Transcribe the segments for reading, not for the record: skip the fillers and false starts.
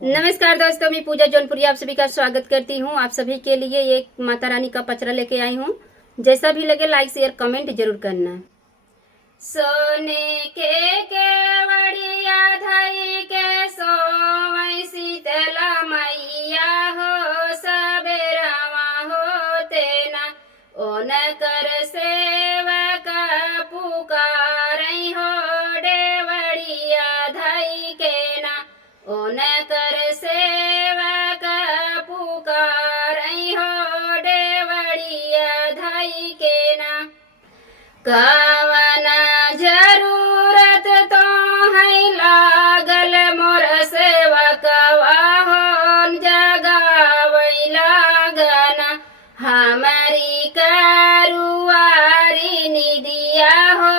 नमस्कार दोस्तों, मैं पूजा जौनपुरी आप सभी का स्वागत करती हूँ। आप सभी के लिए एक माता रानी का पचरा लेके आई हूँ। जैसा भी लगे लाइक शेयर कमेंट जरूर करना। सोने के केवड़िया धई के सोवै शीतला मैया हो, सबेरवा होते ना ओन कर सेवक पुकारई हो, डेवड़िया धई के ना ओन कर सेवक पुकारई हो, डेवड़िया धई के ना। कवना जरूरत तो है लागल मोर सेवकवा हो, जगावै लागना हमारी करुआरी निदिया हो,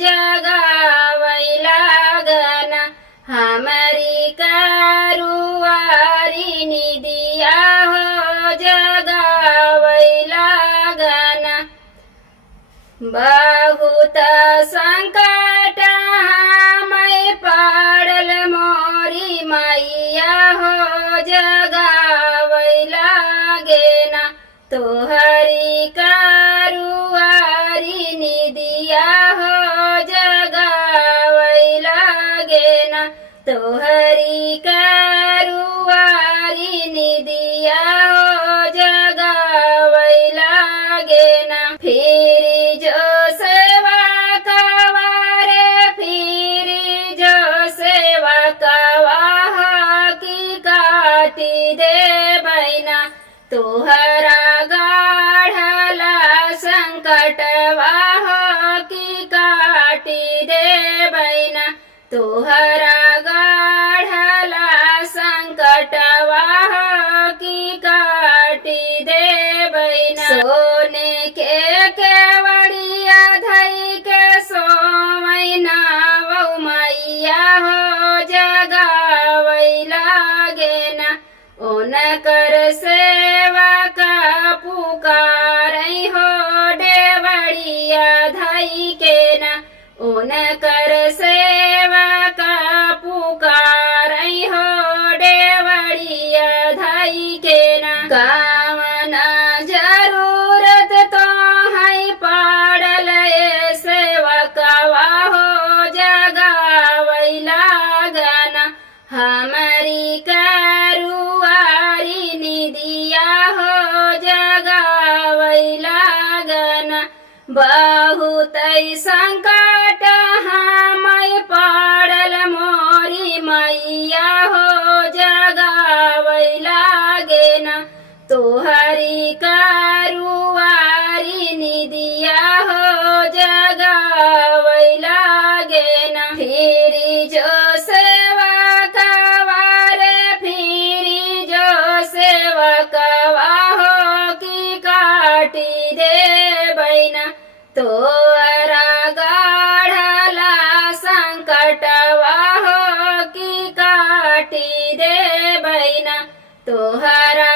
जगावै लागना हमारी करुआरी निदिया हो, जगावै लागना। बहुत संकट मैं पड़ल मोरी मैया हो, जगावै लागे ना तोहरी करुआरी निदिया हो, जगावै लागे ना तोहरी करुआरी निदिया हो, जगावै लागे ना। फिर दे बैना तोहरा गाढ़ला संकटवा हो, की काटी दे बैना तोहरा गाढ़ला संकटवा हो, की काटी दे बैना। सोने के केवड़िया धई के सोवै नावौ मैया हो, जगावै लागे ना ओन कर सेवक पुकारई हो, डेवड़िया धई के ना ओन कर सेवक पुकारई हो, डेवड़िया धई के ना। कामना जरूरत तो है पड़ल सेवकवा हो, जगावै लागना हमारी करुआरी निदिया हो, जगावै लागना। बहुत संकट मैं पड़ल मोरी मैया हो, जगावै लागे ना तोहरी करुआरी निदिया हो, जगावै लागे ना। फिरी जो दे बैना तोहरा गाढ़ला संकटवा हो, की काटी दे बैना तोहरा